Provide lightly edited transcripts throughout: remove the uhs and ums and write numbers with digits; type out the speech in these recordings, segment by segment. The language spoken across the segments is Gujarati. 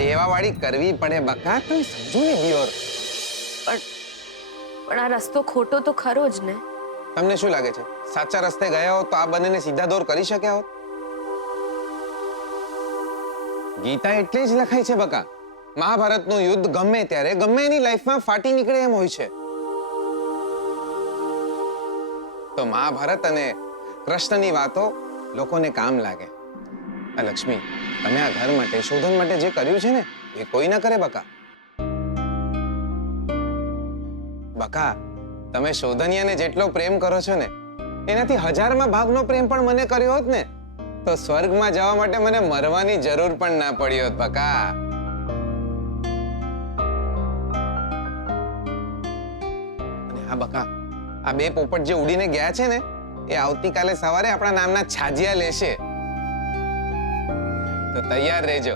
દેવાવાળી કરવી પડે બકા, તમે સમજો ને દિયોર. પણ આ રસ્તો ખોટો તો ખરો જ ને. તમને શું લાગે છે સાચા રસ્તે ગયા હોત તો આ બંનેને સીધા દોર કરી શક્યા હોત? ગીતા એટલે જ લખાય છે બકા, મહાભારતનું યુદ્ધ ગમે ત્યારે ગમે એની લાઈફમાં ફાટી નીકળે એમ હોય છે. તો મહાભારત અને કૃષ્ણની વાતો લોકોને કામ લાગે. આ લક્ષ્મી, તમે આ ઘર માટે શોધન માટે જે કર્યું છે ને એ કોઈ ના કરે બકા. બકા, તમે શોધનિયાને જેટલો પ્રેમ કરો છો ને એનાથી 1000માં ભાગનો પ્રેમ પણ મને કર્યો હોત ને તો સ્વર્ગમાં જવા માટે મને મરવાની જરૂર પણ ના પડી હોત બકા. અને હા બકા, આ બે પોપટ જે ઉડીને ગયા છે ને એ આવતીકાલે સવારે આપણા નામના છાજિયા લેશે, તો તૈયાર રહેજો.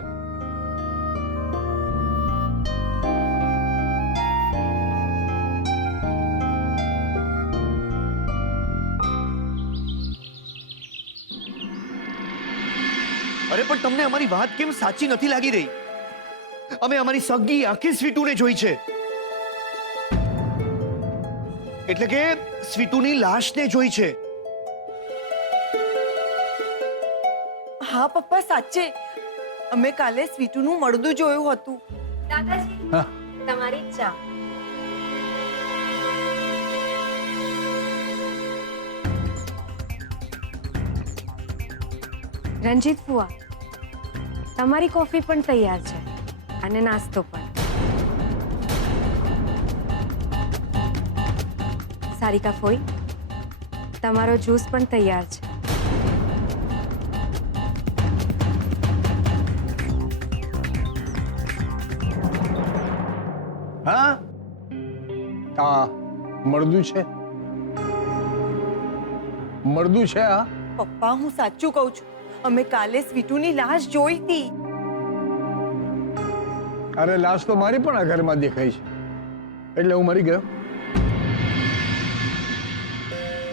અરે પણ તમને અમારી વાત કેમ સાચી નથી લાગી રહી? અમે અમારી સગી આખી સ્વીટુને જોઈ છે, એટલે કે સ્વીટુની લાશને જોઈ છે. હા પપ્પા, સાચે અમે કાલે સ્વીટુનું મળદું જોયું હતું. દાદાજી, તમારી ચા. રંજીત ફુવા, તમારી કોફી પણ તૈયાર છે અને નાસ્તો પણ. સારિકા ફોઈ, તમારો જ્યુસ પણ તૈયાર છે. હા, મળદું છે, મળદું છે. આ પપ્પા, હું સાચું કહું છું, અમે કાલે સ્વીટુની લાશ જોઈ હતી. અરે લાશ તો મારી પણ આ ઘરમાં દેખાય છે, એટલે હું મરી ગયો,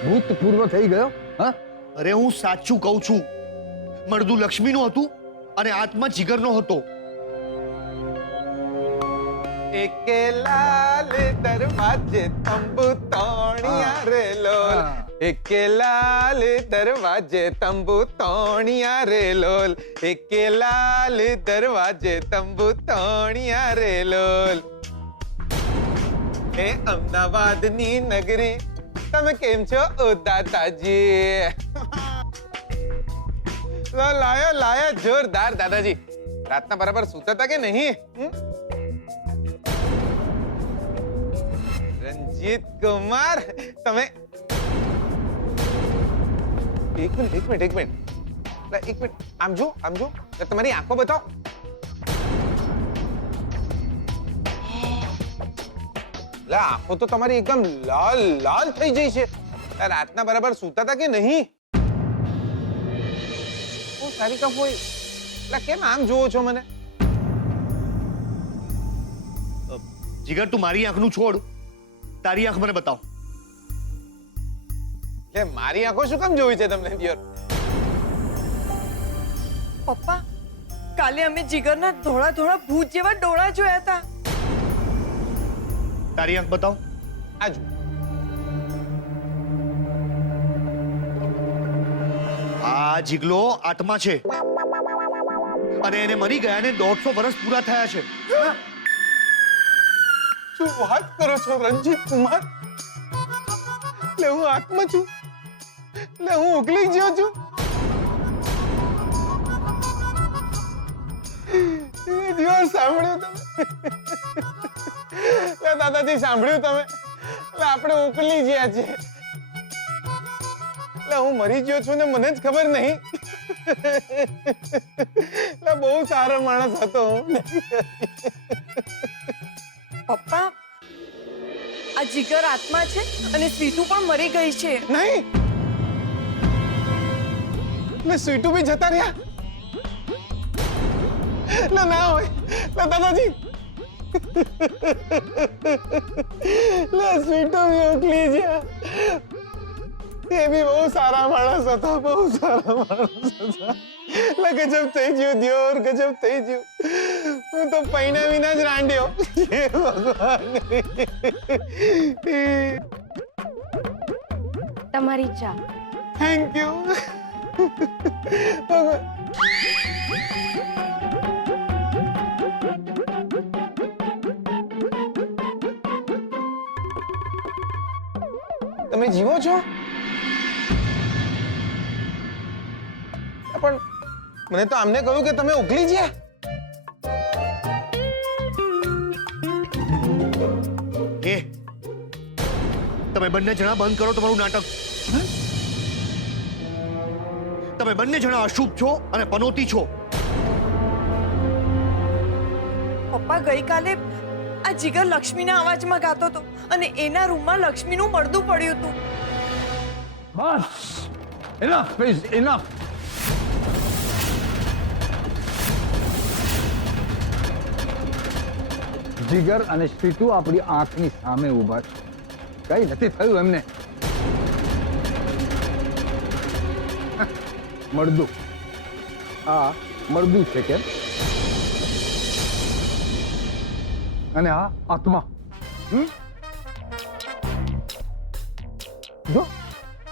ભૂતપૂર્વ થઈ ગયો. હા, અરે હું સાચું કહું છું, મળદું લક્ષ્મીનું હતું અને આત્મા જીગરનો હતો. એકેલાલ દરવાજે તંબુ તોણિયા રે લોલ, એકેલાલ દરવાજે તંબુ તોણિયા રે લોલ, એકેલાલ દરવાજે તંબુ તોણિયા રે લોલ. એ અમદાવાદની નગરી, તમે કેમ છો ઓ દાદાજી? લાયો લાયો જોરદાર દાદાજી. રાતના બરાબર સૂતા હતા કે નહીં? રંજીત કુમાર, તમે એક મિનિટ આમ જો, તમારી આંખો બતાવો. આંખો તો તમારી એકદમ લાલ લાલ થઈ જઈ છે. રાતના બરાબર સૂતા હતા કે નહીં? ઓ સારિકા ફોઈ, કેમ આમ જોવો છો મને? જીગર, તું મારી આંખનું છોડ, તારી આંખ મને બતાવ. એટલે મારી આંખો શું કામ જોવી છે તમને દિયોર? પપ્પા, કાલે અમે જીગરના ધોળા ધોળા ભૂત જેવા ડોળા જોયા હતા. તારી આંખ બતાવ. આજો. આ જીગલો આત્મા છે અને એને મરી ગયા ને 150 વર્ષ પૂરા થયા છે. શું વાત કરો છો રંજીત કુમાર? એટલે હું આત્મા છું, એટલે હું ઉકલી ગયો છું. દિયોર, સાંભળ્યું તમે? દાદાજી, સાંભળ્યું તમે? એટલે આપણે ઉકલી ગયા છે. એટલે હું મરી ગયો છું ને મને જ ખબર નહીં. એટલે બહુ સારો માણસ હતો હું. પપ્પા, આ જીગર આત્મા છે અને સ્વીટુ પણ મરી ગઈ છે. નહીં, એટલે સ્વીટુ બી જતા રહ્યા? એટલે ના હોય, એટલે દાદાજી લે સ્વીટુ બી ઉકલી ગયા. એ બી બહુ સારા માણસ હતા, બહુ સારા માણસ હતા. એટલે ગજબ થઈ ગયું દિયોર, ગજબ થઈ ગયું. હું તો પૈણા વિના જ રાંડ્યો. હે ભગવાન. તમારી ચા. Thank you. ભગવાન. તમે જીવો છો? પણ મને તો આમને કહ્યું કે તમે ઉકલી ગયા. એ તમે બંને જણા બંધ કરો તમારું નાટક. તમે બંને જણા અશુભ છો અને પનોતી છો. પપ્પા ગઈકાલે આ જીગર લક્ષ્મીના અવાજમાં ગાતો હતો અને એના રૂમમાં લક્ષ્મીનું મળદું પડ્યું હતું. બસ ઇનફ ઇઝ ઇનફ. જીગર અને સ્વીટુ આપણી આંખની સામે ઊભા છે. કઈ નથી થયું એમને. મળદું આ મળદું છે કેમ? અને આ આત્મા. જો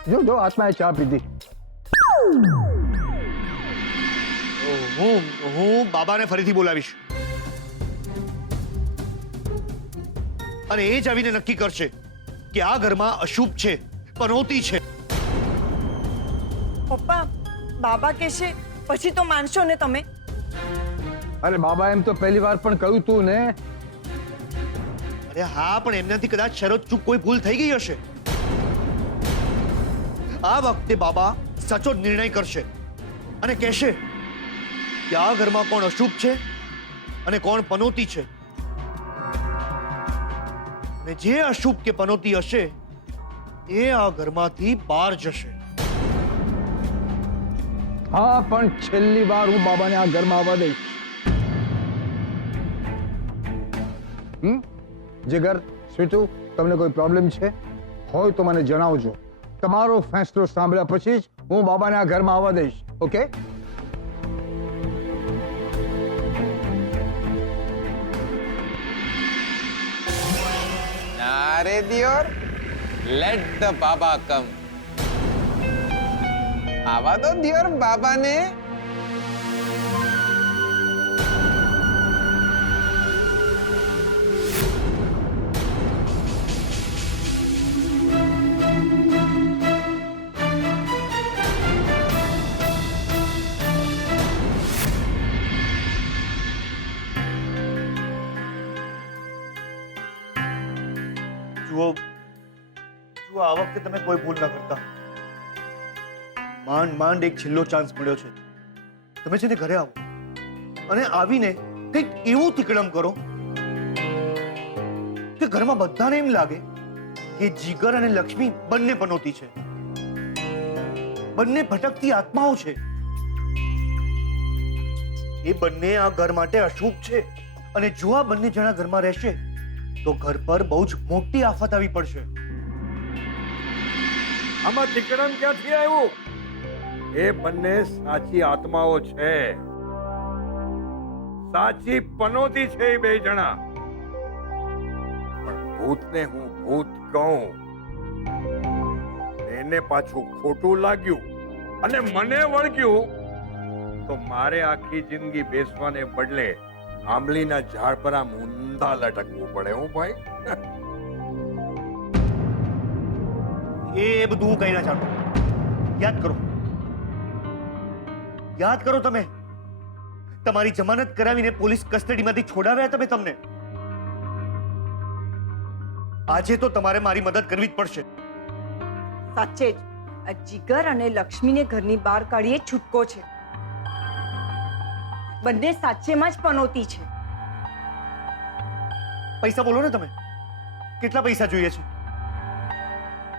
જો જો આત્માએ ચા પીધી. હું બાબાને ફરીથી બોલાવીશ અને એ જ આવીને નક્કી કરશે કે આ ઘરમાં અશુભ છે, પનોતી છે. પપ્પા બાબા કહેશે પછી તો માનશો ને તમે? અરે બાબા એમ તો પહેલી વાર પણ કહ્યું તું ને. અરે હા, પણ એમનાથી કદાચ શરત ચૂક કોઈ ભૂલ થઈ ગઈ હશે. આ વખતે બાબા સાચો નિર્ણય કરશે અને કહેશે કે આ ઘરમાં કોણ અશુભ છે અને કોણ પનોતી છે. અને જે અશુભ કે પનોતી હશે એ આ ઘરમાંથી બહાર જશે. હા, પણ છેલ્લી વાર હું બાબાને આ ઘરમાં આવવા દઈશ. જીગર, સ્વીટુ, તમને કોઈ પ્રોબ્લેમ છે હોય તો મને જણાવજો. તમારો ફેસલો સાંભળ્યા પછી જ હું બાબાને આ ઘરમાં આવવા દઈશ. ઓકે? નારે દિયોર, લેટ ધ બાબા કમ. આવા દો દિયોર બાબાને. જુઓ, આ વખતે તમે કોઈ ભૂલ ન કરતા. માંડ એક છેલ્લો ચાન્સ મળ્યો છે. તમે છે ને ઘરે આવો અને આવીને કંઈક એવું તીકડમ કરો કે ઘરમાં બધાને એમ લાગે કે જીગર અને લક્ષ્મી બંને પનોતી છે, બંને ભટકતી આત્માઓ છે. એ બંને આ ઘર માટે અશુભ છે અને જો આ બંને જણા ઘરમાં રહેશે તો ઘર પર બહુ જ મોટી આફત આવી પડશે. આમાં તીકડમ ક્યાંથી આવ્યું? એ બંને સાચી આત્માઓ છે, સાચી પનોતી છે એ બે જણા. પણ ભૂતને હું ભૂત કહું, એને પાછું ખોટું લાગ્યું અને મને વળગ્યું તો મારે આખી જિંદગી બેસવાને બદલે આંબલીના ઝાડ પર આમ ઊંધા લટકવું પડે. હું ભાઈ એ બધું હું કઈ ના ચાલુ. યાદ કરો તમે તમારી જમાનત કરાવીને પોલીસ કસ્ટડીમાંથી છોડાવ્યા તમે. તમને આજે તો તમારે મારી મદદ કરવી જ પડશે. સાચે જ આ જીગર અને લક્ષ્મીને ઘરની બહાર કાઢીએ છૂટકો છે. બંને સાચેમાં જ પનોતી છે. પૈસા બોલો ને તમે, કેટલા પૈસા જોઈએ છે?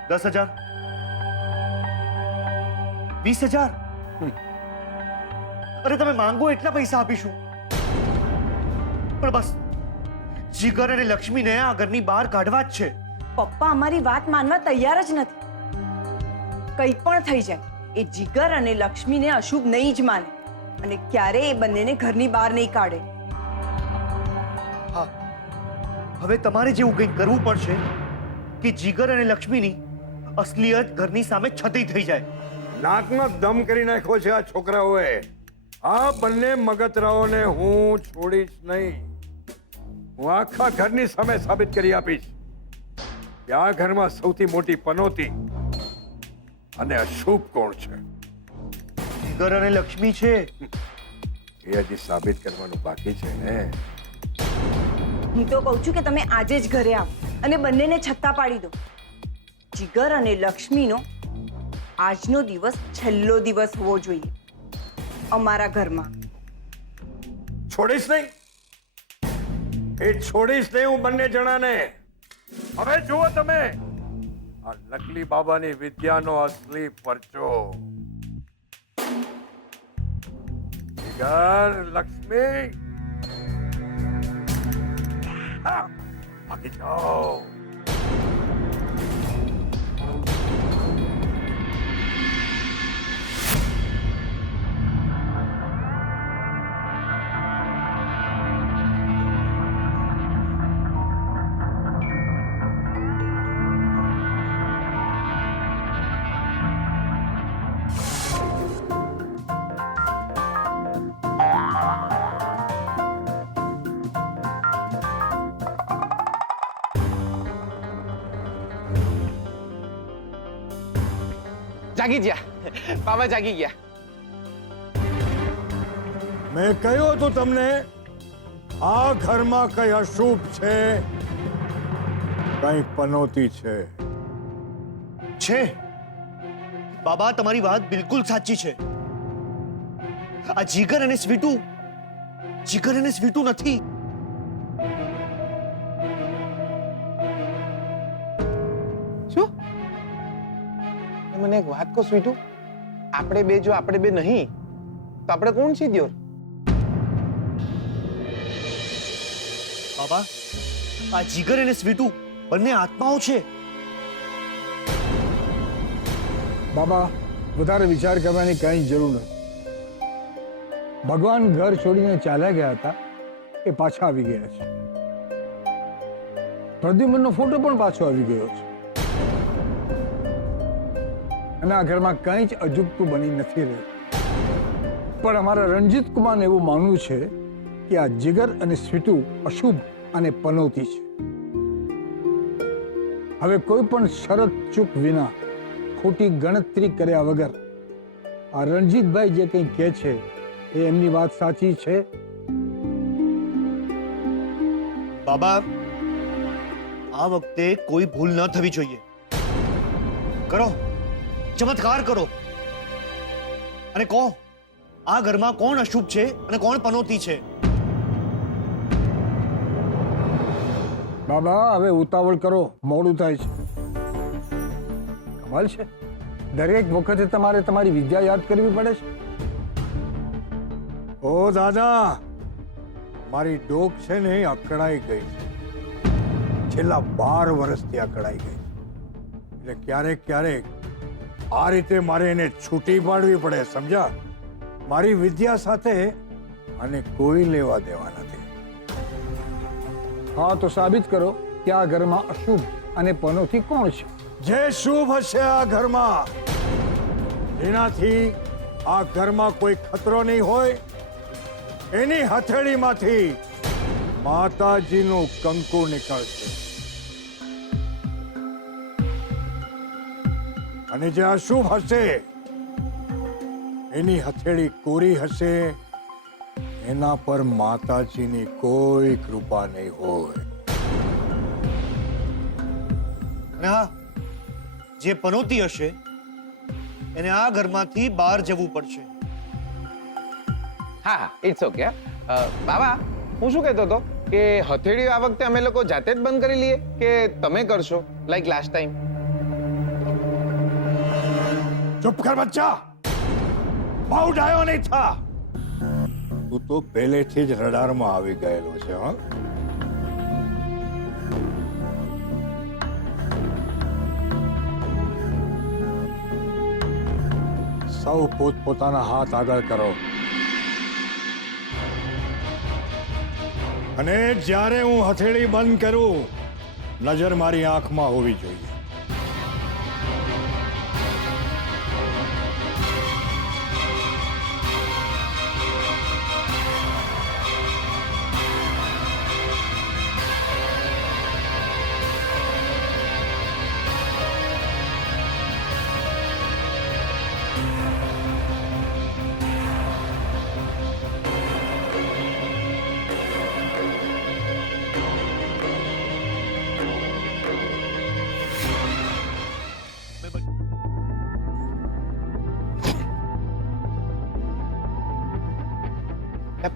10,000? 20,000? અરે તમે માંગો એટલા પૈસા આપીશું. પણ બસ જીગર અને લક્ષ્મીને આ ઘરની બહાર કાઢવા જ છે. પપ્પા અમારી વાત માનવા તૈયાર જ નથી. કંઈ પણ થઈ જાય એ જીગર અને લક્ષ્મીને અશુભ નહીં જ માને અને ક્યારેય એ બંનેને ઘરની બહાર નહીં કાઢે. હવે તમારે જેવું કંઈક કરવું પડશે કે જીગર અને લક્ષ્મીની અસલિયત ઘરની સામે છતી થઈ જાય. નાકમાં દમ કરી નાખ્યો છે આ છોકરાઓએ. આ બંને મગતરાઓને હું છોડીશ નહીં. હું આખા ઘરની સામે સાબિત કરી આપીશ કે આ ઘરમાં સૌથી મોટી પનોતી અને અશુભ કોણ છે. જીગર અને લક્ષ્મી છે. એ હજી સાબિત કરવાનું બાકી છે ને. હું તો કહું છું કે તમે આજે જ ઘરે આવો અને બંનેને છત્તા પાડી દો. જીગર અને લક્ષ્મીનો આજનો દિવસ છેલ્લો દિવસ હોવો જોઈએ અમારા ઘરમાં. છોડીશ નહીં. એ છોડીશ નહીં હું બંને જણાને. હવે જુઓ તમે આ નકલી બાબાની વિદ્યાનો અસલી પરચો. જીગર, લક્ષ્મી, હા, ભાગી જાઓ. જાગી ગયા. બાબા જાગી ગયા. મેં કહ્યું હતું તમને આ ઘરમાં કઈ અશુભ છે, કઈ પનોતી છે. છે બાબા, તમારી વાત બિલકુલ સાચી છે. આ જીગર અને સ્વીટુ નથી. શું? મને એક વાત કહો સ્વીટુ, આપણે બે નહીં તો આપણે કોણ છીએ દ્યોર? બાબા, આ જીગર અને સ્વીટુ બંને આત્માઓ છે. બાબા, વધારે વિચાર કરવાની કઈ જરૂર નથી. ભગવાન ઘર છોડીને ચાલ્યા ગયા હતા, એ પાછા આવી ગયા છે. પ્રદ્યુમનનો ફોટો પણ પાછો આવી ગયો છે. અને આ ઘરમાં કંઈ જ અજુગતું બની નથી રહ્યું. પણ અમારા રણજીત કુમારને એવું માનવું છે કે આ જીગર અને સ્વીટુ અશુભ અને પનોતી છે. હવે કોઈ પણ શરત ચૂક વિના, ખોટી ગણતરી કર્યા વગર આ રણજીતભાઈ જે કંઈ કહે છે એ એમની વાત સાચી છે. બાબા, આ વખતે કોઈ ભૂલ ન થવી જોઈએ. કરો, ચમત્કાર કરો અને કહો આ ઘરમાં કોણ અશુભ છે અને કોણ પનોતી છે. બાબા, હવે ઉતાવળ કરો, મોડું થાય છે. કમાલ છે, દરેક વખતે તમારે તમારી વિદ્યા યાદ કરવી પડે છે. ઓ દાદા, મારી ડોક છે ને એ અકળાઈ ગઈ છે. છેલ્લા 12 વર્ષથી અકળાઈ ગઈ છે. એટલે ક્યારેક ક્યારેક આ રીતે મારે એને છૂટી પાડવી પડે, સમજ્યા? મારી વિદ્યા સાથે અને કોઈ લેવા દેવા નથી. હા, તો સાબિત કરો કે આ ઘરમાં અશુભ અને પનોતી કોણ છે. જે શુભ હશે આ ઘરમાં, જેનાથી આ ઘરમાં કોઈ ખતરો નહીં હોય, એની હથેળીમાંથી માતાજીનું કંકુ નીકળશે. અને જે અશુભ હશે, એની હથેળી કોરી હશે, એના પર માતાજીની કોઈ કૃપા નહીં હોય. અને હા, જે પનોતી હશે એને આ ઘરમાંથી બહાર જવું પડશે. હા, ઇટ્સ ઓકે. બાબા, હું શું કહેતો હતો કે હથેળી આ વખતે અમે લોકો જાતે જ બંધ કરી લઈએ કે તમે કરશો, લાઈક લાસ્ટ ટાઈમ? ચૂપ કર બચ્ચા, બહુ ડાયો નહીં થા. તું તો પહેલેથી જ રડારમાં આવી ગયેલો છે. હા, સૌ પોતપોતાના હાથ આગળ કરો. અને જ્યારે હું હથેળી બંધ કરું, નજર મારી આંખમાં હોવી જોઈએ.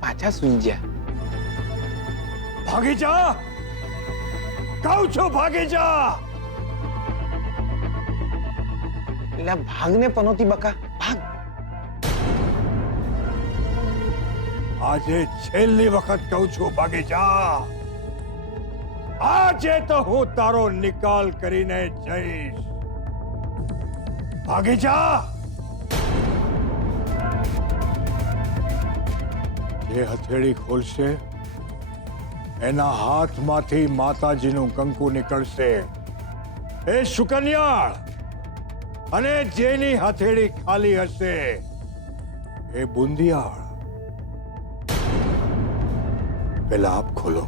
પાછા સુઈ ગયા. ભાગી જા, કહું છું ભાગી જા. એટલે ભાગ ને પનોતી બકા, ભાગ. આજે છેલ્લી વખત કહું છું ભાગી જા. આજે તો હું તારો નિકાલ કરીને જઈશ. ભાગી જા. જે હથેળી ખોલશે એના હાથમાંથી માતાજીનું કંકુ નીકળશે. એ શુકન્યાળ, અને જેની હથેળી ખાલી હશે એ બુંદિયાળ. પેલા આપ ખોલો.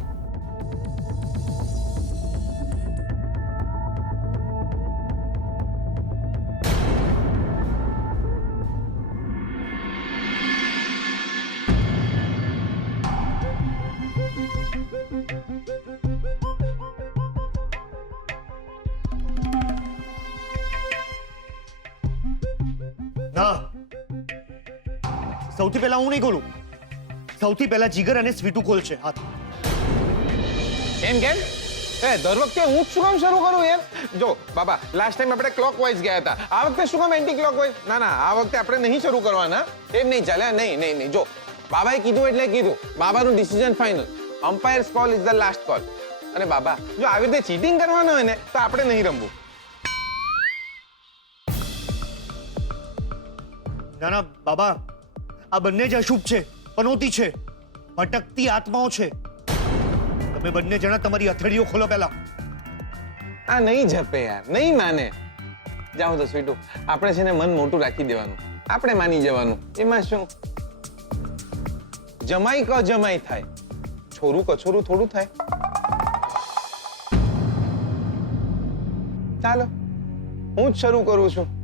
ના, સૌથી પહેલા હું નહીં ખોલું. સૌથી પહેલા જીગર અને સ્વીટુ ખોલશે હાથ. એમ કેમ? દર વખતે હું જ શું કામ શરૂ કરું યાર? જો બાબા, લાસ્ટ ટાઈમ આપણે ક્લોકવાઇઝ ગયા હતા. આ વખતે શું કામ એન્ટી ક્લોકવાઇઝ? ના ના, આ વખતે આપણે નહીં શરૂ કરવાના. એમ નહીં ચાલે. નહીં નહીં નહીં. જો બાબાએ કીધું એટલે કીધું. બાબાનું decision final. Umpire's call is the last call. અને બાબા, જો આવી રીતે ચીટિંગ કરવાનું હોય ને તો આપણે નહીં રમવું. ના ના બાબા, આ બંને જ અશુભ છે, પનોતી છે, ભટકતી આત્માઓ છે. તમે બંને જણા તમારી હથેળીઓ ખોલો પહેલા. આ નહીં જપે યાર, નહીં માને. જાઓ તો સ્વીટુ, આપણે છે ને મન મોટું રાખી દેવાનું. આપણે માની જવાનું. એમાં શું? જમાઈ ક જમાઈ થાય, છોરું કછોરું થોડું થાય. ચાલો, હું જ શરૂ કરું છું.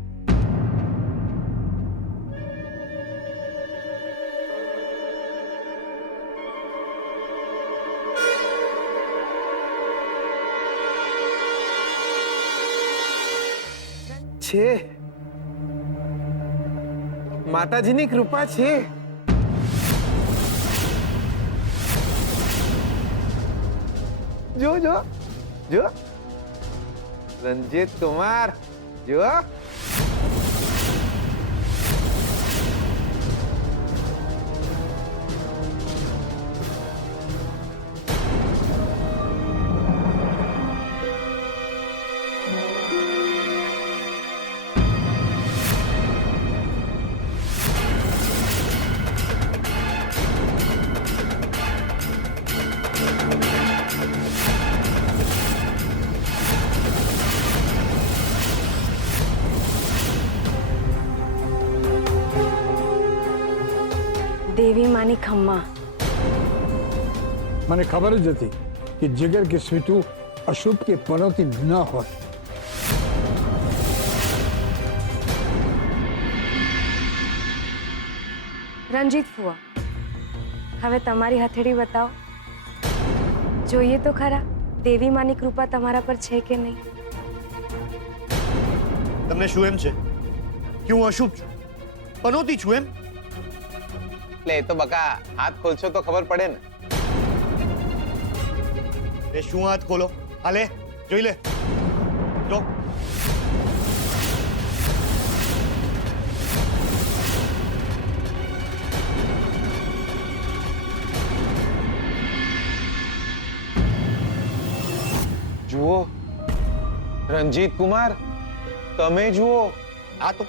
છે, માતાજીની કૃપા છે. જો જો જો, રંજીત કુમાર જો. દેવી માની ખમ્મા. મને ખબર જ હતી કે જીગર કે સ્વીટુ અશુભ કે પનોતી ન હોય. રંજીત ફુવા, હવે તમારી હથેળી બતાવો. જોઈએ તો ખરા દેવી માની કૃપા તમારા પર છે કે નહીં. તમને શું એમ છે કે હું અશુભ છું, પનોતી છું એમ? એટલે એ તો બકા હાથ ખોલશો તો ખબર પડે ને. એ શું હાથ ખોલો? હાલે જોઈ લે. જો જુઓ રંજીત કુમાર, તમે જુઓ. આ તો